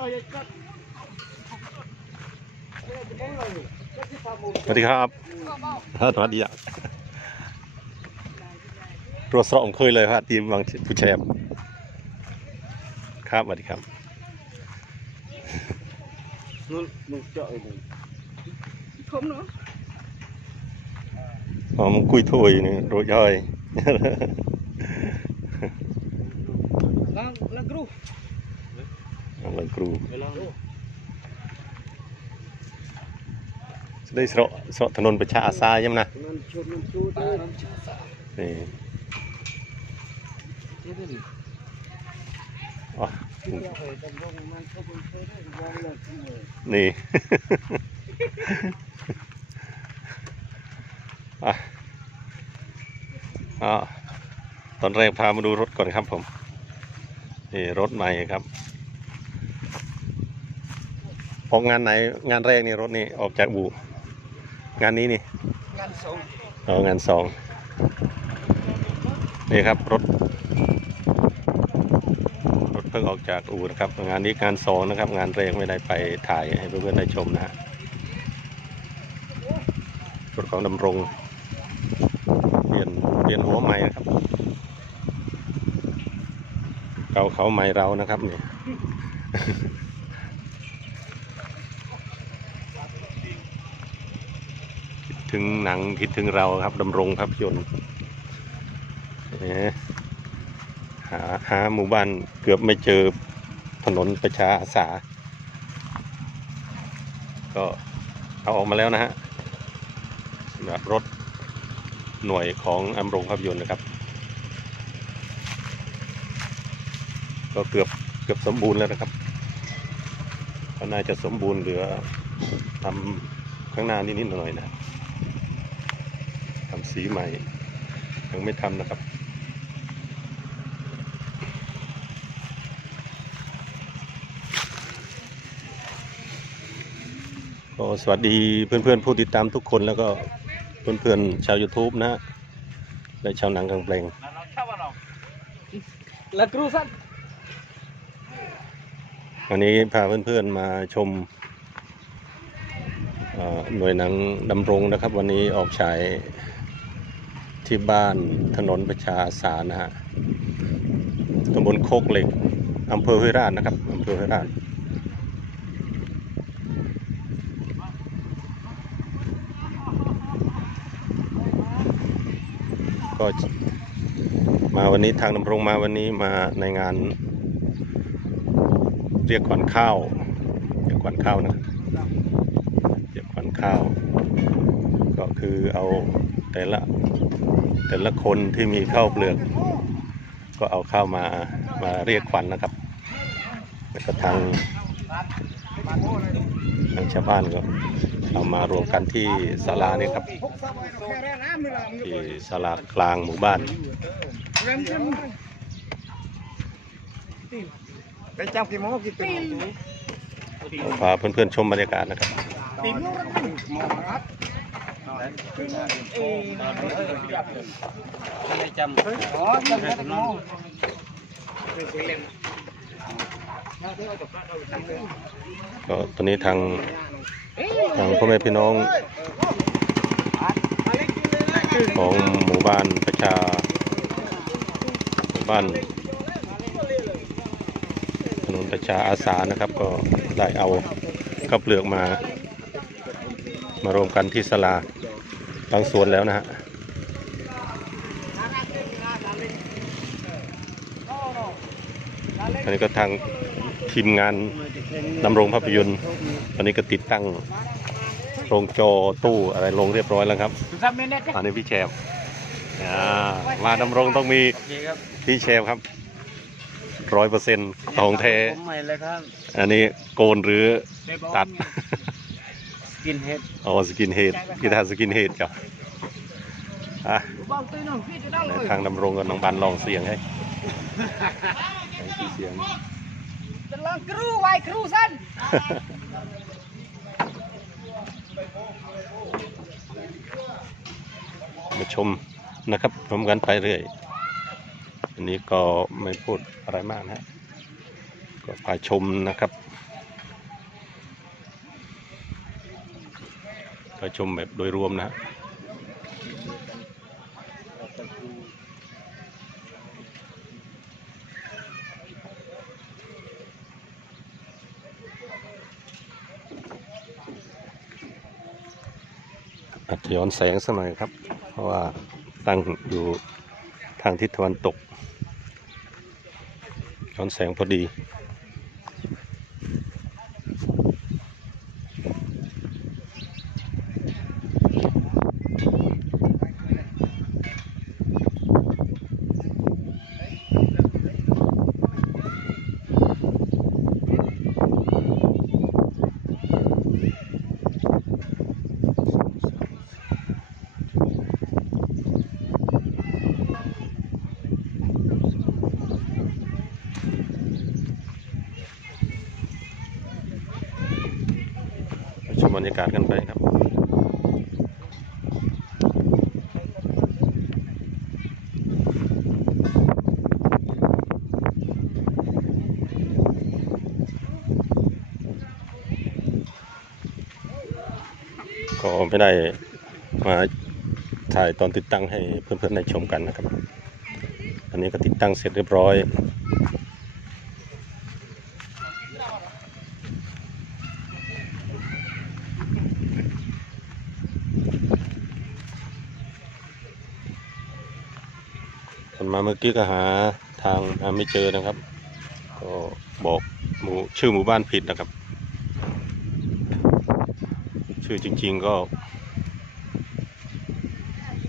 สวัสดีครับสวัสดีอะตรวจสอบเคยเลยครับทีมบางผู้แชมป์ครับสวัสดีครับนู่นนู่นเจาะเลยผมเนาะอ๋อมันกุยถ้วยนี่โรยย่อยลังลั งกรูลังครูได้สระสระถนนประชาอาซาใช่ไหมนะนี่นี่อ๋อตอนแรกพามาดูรถก่อนครับผม นี่รถใหม่ครับ พองานไหนงานแรกนี่รถนี่ออกจากบูงานนี้นี่งานส่งเอางานสองนี่ครับรถ รถเพิ่งออกจากอู่นะครับ งานนี้งานสองนะครับ งานแรกไม่ได้ไปถ่ายให้เพื่อนๆได้ชมนะฮะรถของดำรง เปลี่ยนเปลี่ยนหัวใหม่นะครับเราเขาใหม่เรานะครับนี่ คิด ถึงหนังคิดถึงเราครับดำรงภาพยนตร์เอ๊ะหาหาหมู่บ้านเกือบไม่เจอถนนประชาอาสา ก็เอาออกมาแล้วนะฮะสำหรับรถหน่วยของอำรงภาพยนตร์นะครับ ก็เกือบเกือบสมบูรณ์แล้วนะครับก็น่าจะสมบูรณ์เหลือทำข้างหน้านิดๆหน่อยๆนะ สีใหม่ ยังไม่ทำนะครับ ก็สวัสดีเพื่อนๆผู้ติดตามทุกคนแล้วก็เพื่อนๆชาว YouTube นะฮะและชาวหนังกลางเพลงลังกรูสั้นวันนี้พาเพื่อนๆมาชมเอ่อหน่วยหนังดำรงนะครับ วันนี้ออกฉาย ที่บ้านถนนประชาสารนะฮะตำบลโคกเหล็กอำเภอห้วยราชนะครับอำเภอห้วยราชก็มาวันนี้ทางดำรงมาวันนี้มาในงาน เรียกขวัญข้าวเรียกขวัญข้าวนะเรียกขวัญข้าว ก็คือเอาแต่ละ แต่ละคนที่มีข้าวเปลือก ก็เอาข้าวมามาเรียกขวัญนะครับ แล้วก็ทางทางชาวบ้านก็เอามารวมกันที่ศาลาเนี่ยครับที่ศาลากลางหมู่บ้านไปจับกี่โมงกี่ตีนพาเพื่อนๆชมบรรยากาศนะครับ ก็ตอนนี้ทางทางพ่อแม่พี่น้อง ของหมู่บ้านประชาบ้านถนนประชาอาสานะครับ ก็ได้เอาข้าวเปลือกมา มารวมกันที่ศาลา บางส่วนแล้วนะฮะอันนี้ก็ทางทีมงานนำโรงภาพยนตร์ตอนนี้ก็ติดตั้งโรงจอตู้อะไรลงเรียบร้อยแล้วครับสามเมตรอันนี้พี่แชมป์อ่ามาดำรงต้องมีโอเคครับพี่แชมป์ครับร้อยเปอร์เซ็นต์ทองแท้ผมใหม่เลยครับอันนี้โกนหรือตัด กินเห็ดอ๋อสกินเฮดกีตาร์สกินเฮดจ้ะอะบ้างตีน้องพี่จะได้ในเลยทางดำรงกับน้องบันลองเสียงให้ให้เสียงจะลังกรูไว้ครูสั้นมาชมนะครับชมกันไปเรื่อยอันนี้ก็ไม่พูดอะไรมากนะฮะก็พาชมนะครับ พาชมแบบโดยรวมนะฮะอาจจะย้อนแสงสักหน่อยครับ เพราะว่าตั้งอยู่ทางทิศตะวันตก ย้อนแสงพอดี ชมบรรยากาศกันไปครับก็ไม่ได้มาถ่ายตอนติดตั้งให้เพื่อนๆได้ชมกันนะครับ อันนี้ก็ติดตั้งเสร็จเรียบร้อย มาเมื่อกี้ก็หาทางหาไม่เจอนะครับ ก็บอกหมู่ชื่อหมู่บ้านผิดนะครับ ชื่อจริง ๆก็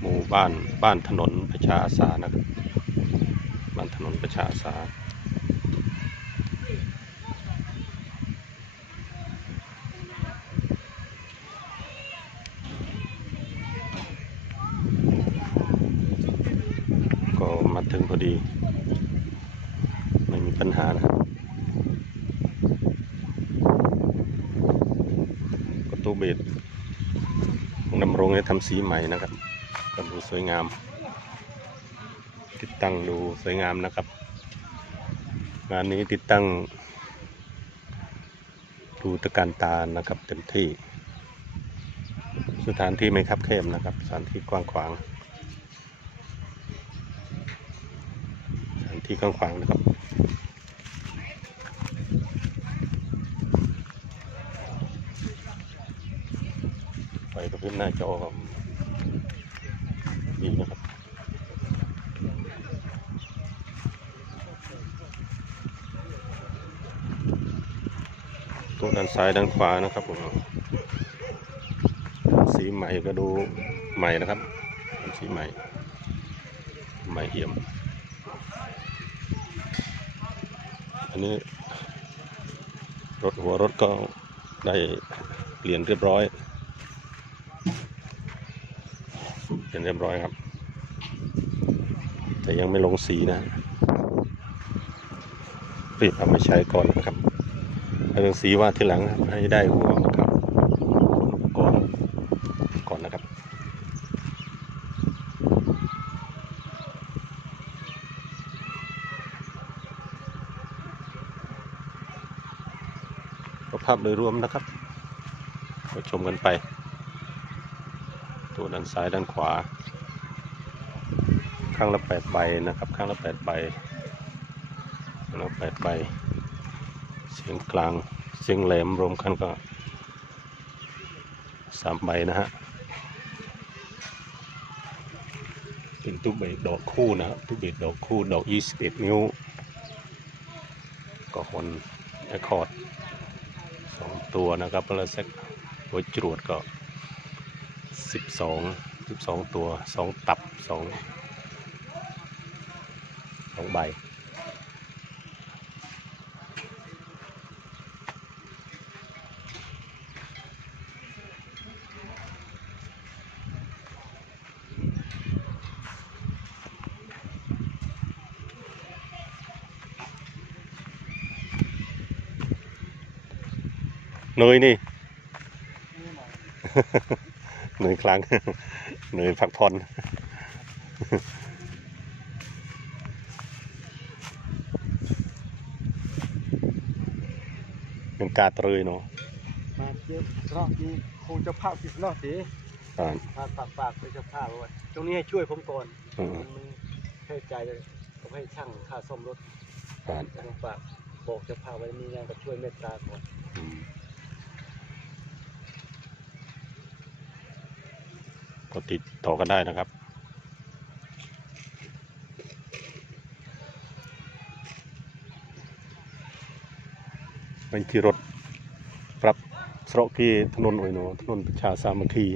หมู่บ้านบ้านถนนประชาอาสานะครับบ้านถนนประชาอาสา ก็มา ถึงพอดี ไม่มีปัญหานะครับ ประตูเบดของดำรงได้ทำสีใหม่นะครับก็ดูสวยงาม ติดตั้งดูสวยงามนะครับ งานนี้ติดตั้ง ดูตะการตานะครับเต็มที่ สถานที่ไม่คับแคบนะครับ สถานที่กว้างขวางาน ที่กว้างขวางนะครับ ไฟกระพริบหน้าจอครับดีนะครับตัวด้านซ้ายด้านขวานะครับผมสีใหม่ก็ดูใหม่นะครับ สีใหม่ใหม่เอี่ยม อันนี้ รถหัวรถก็ได้เปลี่ยนเรียบร้อย เปลี่ยนเรียบร้อยครับ แต่ยังไม่ลงสีนะรีบเอามาใช้ก่อนนะครับเอาเรื่องสีว่าทีหลังให้ได้หัวกับอุปกรณ์ก่อนนะครับ ก็ ภาพโดยรวมนะครับก็ชมกันไป ตัวด้านซ้ายด้านขวา ข้างละแปดใบนะครับ ข้างละแปดใบข้างละแปดใบ เสียงกลาง เสียงแหลมรวมกันก็สามใบนะฮะเป็นตู้เบรกดอกคู่นะครับตู้เบรกดอกคู่ดอก21นิ้วก็หนแอคคอร์ด สองตัวนะครับแล้วเซ็ตหัวจรวดก็สิบสองสิบสองตัวสองตับสองสองใบ เนยนี่ เนยคลังเนยพักผ่อนกาตรยเนาะมาเจ็บรอบนี้คงจะพาสิบรอบสิอ่าฝากฝากฝากไปเจะพาไว้ตรงนี้ให้ช่วยผมก่อนอืมมันให้ใจเลยผมให้ช่างค่าซ่อมรถอ่าต้องฝากบอกเจะพาไว้มีงานก็ช่วยเมตตาก่อน อืมก็ ติดต่อกันได้นะครับมันคือรถปรับสระกีถนนโอ้ยเนถนนประชาสามัคคี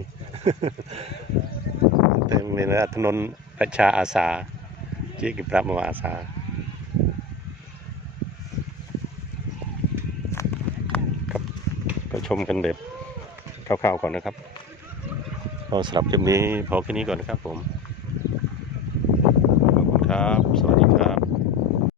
แต่นี่นะถนนประชาอาสาเจีกิปรับมาว่าอาสาครับก็ชมกันแบบคร่าวๆก่อนนะครับ ก็สำหรับคลิปนี้พอแค่นี้ก่อนนะครับผม ขอบคุณครับ สวัสดีครับ